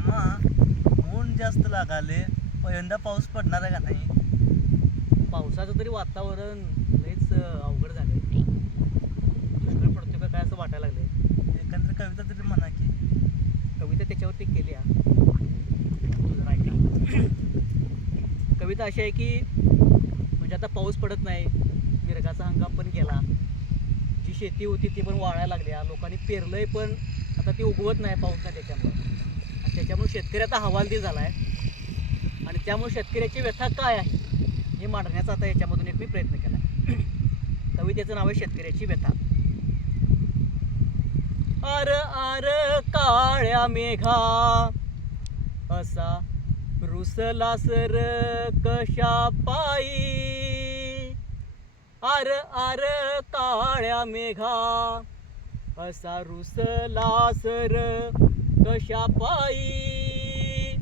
मामा ऊन जास्त लागाले, पहिल्यांदा पाऊस पडणार आहे का नाही? पावसाचं तरी वातावरण लयच अवघड झालंय. दुष्काळ पडतोय का काय असं वाटायला लागलंय. एकंदरीत कविता तरी म्हणा की. कविता त्याच्यावरती केली जरा ऐका. कविता अशी आहे की म्हणजे आता पाऊस पडत नाही, मिरगाचा हंगाम पण गेला, जी शेती होती ती पण वाळायला लागली, लोकांनी पेरलंय पण आता ती उगवत नाही पाऊस नाही त्याच्यामुळे, आणि त्याच्यामुळे शेतकऱ्याचा हवालदिल झाला आहे. आणि त्यामुळे शेतकऱ्याची व्यथा काय आहे हे मांडण्याचा आता याच्यामधून एक मी प्रयत्न केला आहे. कवितेचं नाव आहे शेतकऱ्याची व्यथा. आर आर काळ्या मेघा असा रुसला सर कशा पायी, आर आर काळ्या मेघा असा रुसला सर कशा पायी,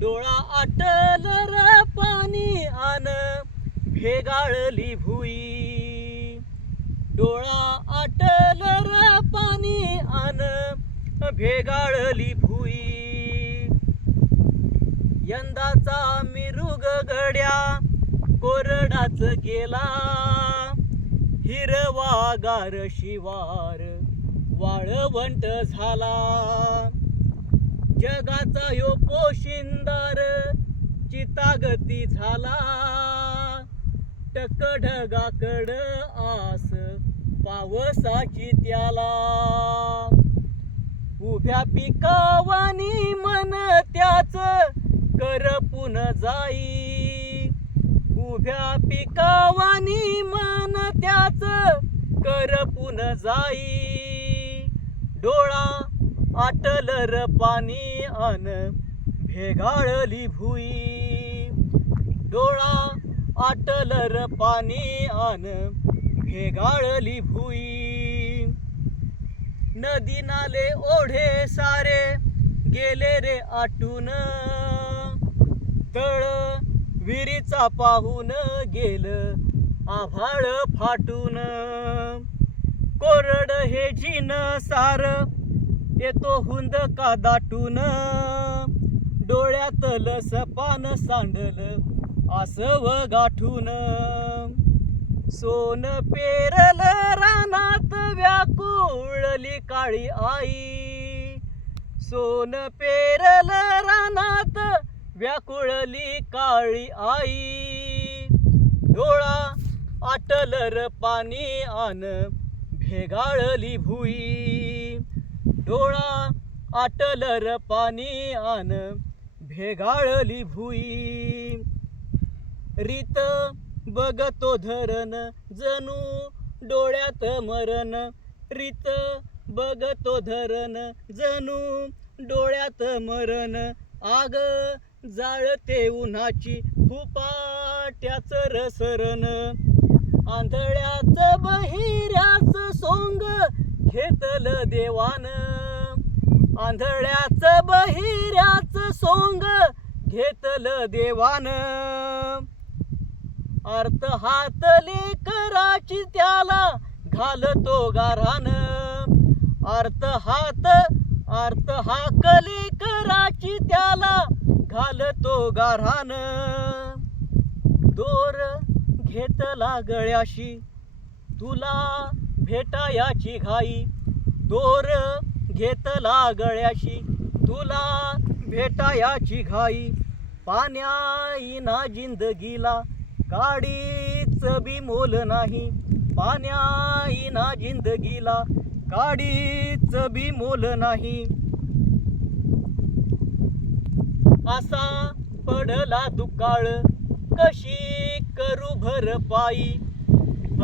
डोळा आटल र पाणी आन भेगाळली भुई, डोळा आटल र पाणी आन भेगाळली भुई, यंदाचा मिरुग गड्या कोरडाच गेला, हिरवा गार शिवार वाळवंट झाला, जगाचा यो पोशिंदार चितागती झाला, टकढगाकड आस पावसाची त्याला, उभ्या पिकावानी मन त्याच करपून जाई, उभ्या पिकावानी मन त्याच करपून जाई, डोळा आटलर पाणी अन भेगाळली भुई, डोळा आटलर पाणी अन भेगाळली भुई, नदी नाले ओढे सारे गेले रे आटून, तळ विहिरीचा पाहून गेलं आभाळ फाटून, कोरड हे जिन सार येतो हुंद का दाटून, डोळ्यातलं सपान सांडल आसव गाठून, सोन पेरल रानात व्याकुळली काळी आई, सोन पेरल रानात व्याकुळली काळी आई, डोळा आटलर पाणी आन भेगाळली भुई, डोळा आटलर पाणी आन भेगाळली भुई, रीत बघतो धरण जणू डोळ्यात मरण, रीत बघतो धरण जणू डोळ्यात मरण, आग जाळते उन्हाची फुपाट्याच रसरण, आंधळ्याच बहिऱ्याच सोंग घेतलं देवान, आंधळ्याच बहिऱ्याच सोंग घेतलं देवान, अर्थ हात लेकराची त्याला घालतो गारान, अर्थ हाक लेकराची त्याला घालतो गारान, दोर घेतला गळ्याशी तुला भेटायाची घाई, दोर घेतला गळ्याशी तुला भेटायाची घाई, पाण्याईना जिंदगीला काडीच बी मोल नाही, पाण्याईना जिंदगीला काडीच बी मोल नाही, असा पडला दुकाळ कशी करू भरपाई,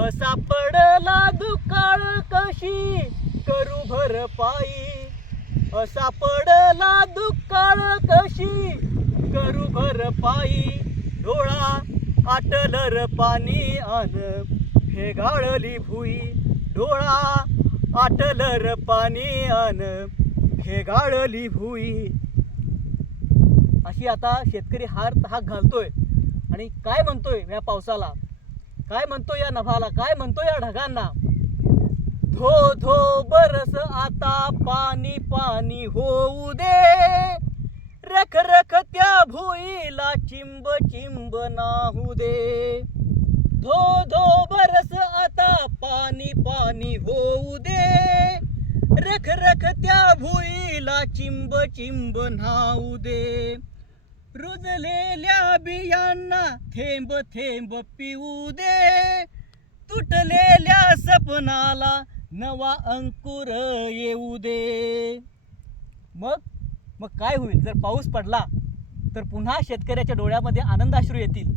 असा पडला दुकाळ कशी करू भरपाई, असा पडला दुकाळ कशी करू भरपाई, डोळा आटलर पाणी आन भेगाळली भुई, डोळा आटलर पाणी आन भेगाळली भुई. अशी आता शेतकरी हाक घालतोय आणि काय म्हणतोय या पावसाला, काय म्हणतो या नभाला, काय म्हणतो या ढगांना, धो धो बरस आता पाणी पाणी होऊ दे, रख रख त्या भुईला चिंब चिंब नाहू दे. धो धो बरस आता पाणी पाणी होऊ दे. रख रख त्या भुईला चिंब चिंब न्हाऊ दे. रुजलेल्या बियांना थेंब थेंब पिऊ दे. तुटलेल्या सपनाला नवा अंकुर येऊ दे. मग काय होईल जर पाऊस पडला तर पुन्हा शेतकऱ्याच्या डोळ्यामध्ये आनंदाश्रू येतील.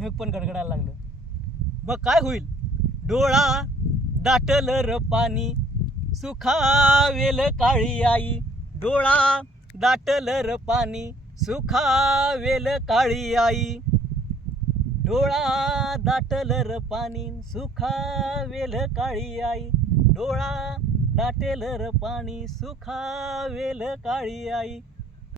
ढग पण गडगडायला लागलं. मग काय होईल? डोळा दाटल र पाणी सुखावेल काळी आई. डोळा दाटल र पाणी सुखावेल काळी आई. डोळा दाटल र पाणी सुखावेल काळी आई. डोळा दाटेल र पाणी सुखावेल काळी आई.